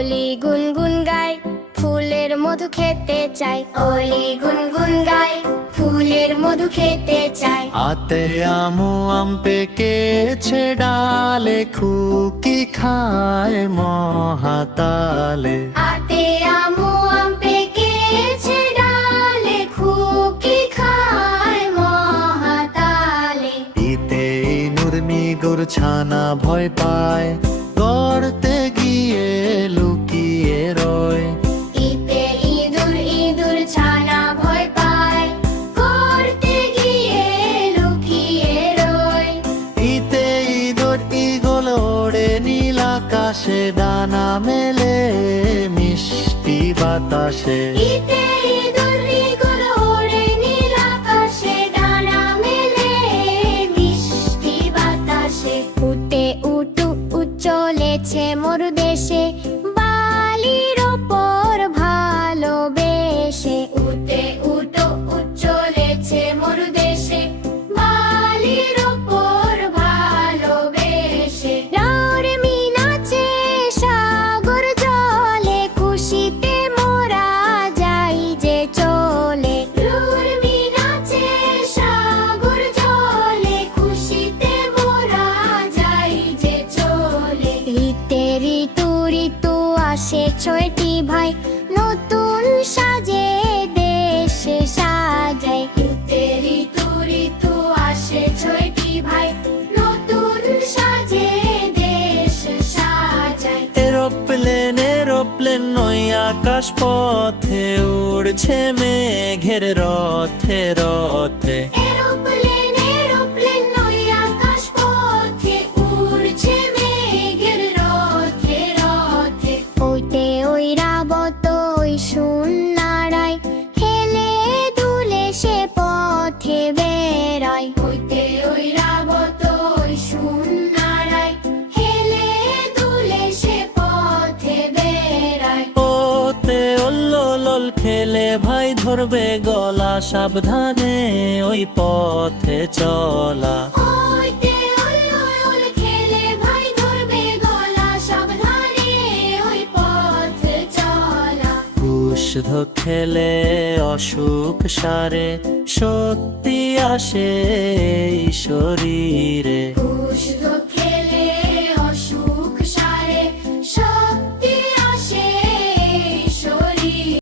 অলি গুনগুন গায়, ফুলের মধু খেতে চাই। অলি গুনগুন গায়, ফুলের মধু খেতে চাই। আতে আমু আম পেকেছে ডালে, খুকি খায় মহাতালে। আতে আমু আম পেকেছে ডালে, খুকি খায় মহাতালে। ইতে নুরমি গুড় ছানা ভয় পায়, গড়তে গিয়ে লুকিয়ে রয়। ইতে ইঁদুর ইঁদুর ছানা ভয় পায়, করতে গিয়ে লুকিয়ে রয়। ইতে ইঁদুর ঈগল ওড়ে নীল আকাশে, ডানা মেলে মিষ্টি বাতাসে। ইতে ইঁদুর ঈগল ওড়ে নীল আকাশে, ডানা মেলে মিষ্টি বাতাসে। উঠে উঠু চলেছে মোর দেশে, বালির ওপর ভালোবেসে। উঠে উঠো চলেছে মোর দেশে, বালির ওপর ভালোবেসে। রাউর মিনাচে সাগর জলে, খুশিতে মোরা যাই যে চলে। রাউর মিনাচে সাগর জলে, খুশিতে মোরা যাই যে চলে। ঋতে ঋতু ঋতু আসে ছয়টি ভাই, নতুন সাজে দেশে সাজায়। ঋতে ঋতু ঋতু আসে ছয়টি ভাই, নতুন সাজে দেশে সাজায়। এরোপ্লেন এরোপ্লেন নয় আকাশ পথে, উড়ছে মেঘের রথে রথে। এরোপ্লেন এরোপ্লেন নয় আকাশ পথে, উড়ছে মেঘের রথে রথে। ওইতে ওই রাবত ওই সুনারায়, হেলে দুলে সে পথে বেড়ায়। ওইতে ওই রাবত ওই সুনারায়, হেলে দুলে সে পথে বেড়ায়। ওতে ওল্লোল খেলে ভাই ধরবে গলা, সাবধানে ওই পথে চলা। ওইতে ওল খেলে ভাই ধরবে গলা, সাবধানে ওই পথে চলা। কুশধ খেলে অসুখ সারে, শক্তি আসে এই শরীরে। কুশধ খেলে